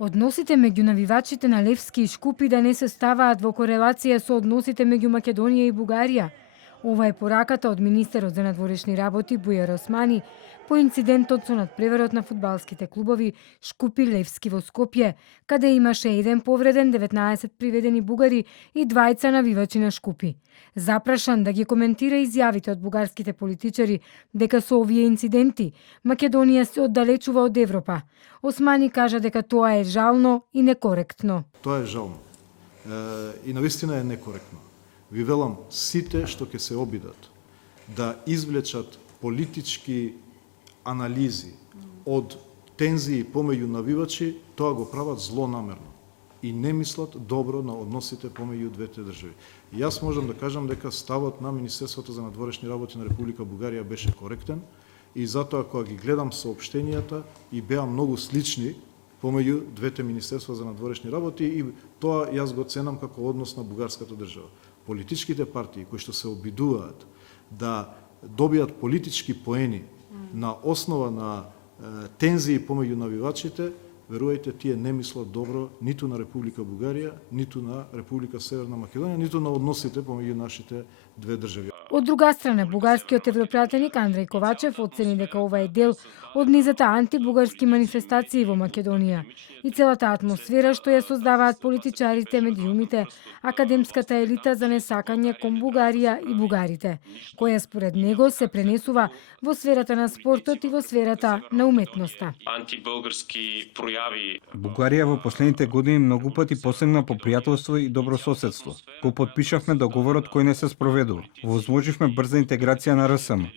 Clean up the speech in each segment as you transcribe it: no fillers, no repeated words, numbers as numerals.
Односите меѓу навивачите на Левски и Шкупи да не се ставаат во корелација со односите меѓу Македонија и Бугарија. Ова е пораката од министерот за надворешни работи Бујар Османи по инцидентот со надпреварот на фудбалските клубови Шкупи Левски во Скопје, каде имаше еден повреден, 19 приведени бугари и двајца навивачи на Шкупи. Запрашан да ги коментира изјавите од бугарските политичари дека со овие инциденти Македонија се оддалечува од Европа, Османи кажа дека тоа е жално и некоректно. Тоа е жално. И навистина е некоректно. Ви велам, сите што ќе се обидат да извлечат политички анализи од тензии помеѓу навивачи, тоа го прават злонамерно и не мислат добро на односите помеѓу двете држави. И јас можам да кажам дека ставот на Министерството за надворешни работи на Република Бугарија беше коректен и затоа кога ги гледам соопштенијата и беа многу слични помеѓу двете Министерства за надворешни работи и тоа јас го ценам како однос на бугарската држава. Политичките партии кои што се обидуваат да добијат политички поени на основа на тензии помеѓу навивачите, верувајте, тие не мислат добро ниту на Република Бугарија, ниту на Република Северна Македонија, ниту на односите помеѓу нашите две држави. Од друга страна, бугарскиот европратеник Андреј Ковачев оцени дека ова е дел од низата антибугарски манифестации во Македонија и целата атмосфера што ја создаваат политичарите, медиумите, академската елита за несакање кон Бугарија и бугарите, која според него се пренесува во сферата на спортот и во сферата на уметноста. Антибулгарски пројави. Бугарија во последните години многу пати посегна по пријателство и добрососедство. Го потпишавме договорот кој не се спроведува. Возможивме брза интеграција на РСМ.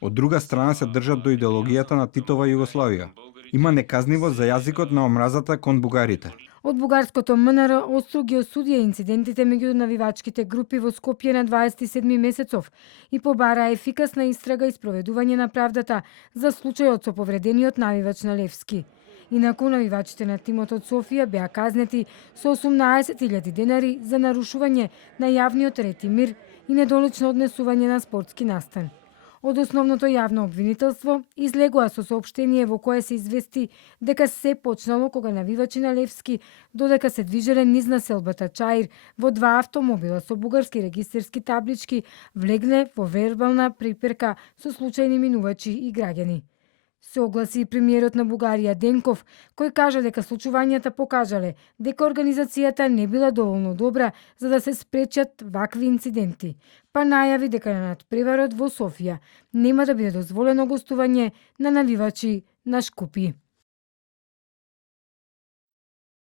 Од друга страна се држат до идеологијата на Титова Југославија. Има неказнивост за јазикот на омразата кон бугарите. Од бугарското МНР остро ги осудија инцидентите меѓу навивачките групи во Скопје на 27 месецов и побара ефикасна истрага и спроведување на правдата за случајот со повредениот навивач на Левски. Инаку навивачите на тимот од Софија беа казнети со 18.000 денари за нарушување на јавниот ред и мир и недолично однесување на спортски настан. Од основното јавно обвинителство излегува со соопштение во кое се извести дека се почнало кога навивачи на Левски додека се движеле низ населбата Чаир во два автомобила со бугарски регистерски таблички влегле во вербална приперка со случајни минувачи и граѓани. Се огласи и премиерот на Бугарија Денков, кој кажа дека случувањата покажале дека организацијата не била доволно добра за да се спречат вакви инциденти, па најави дека на надпреварот во Софија нема да биде дозволено гостување на навивачи на Шкупи.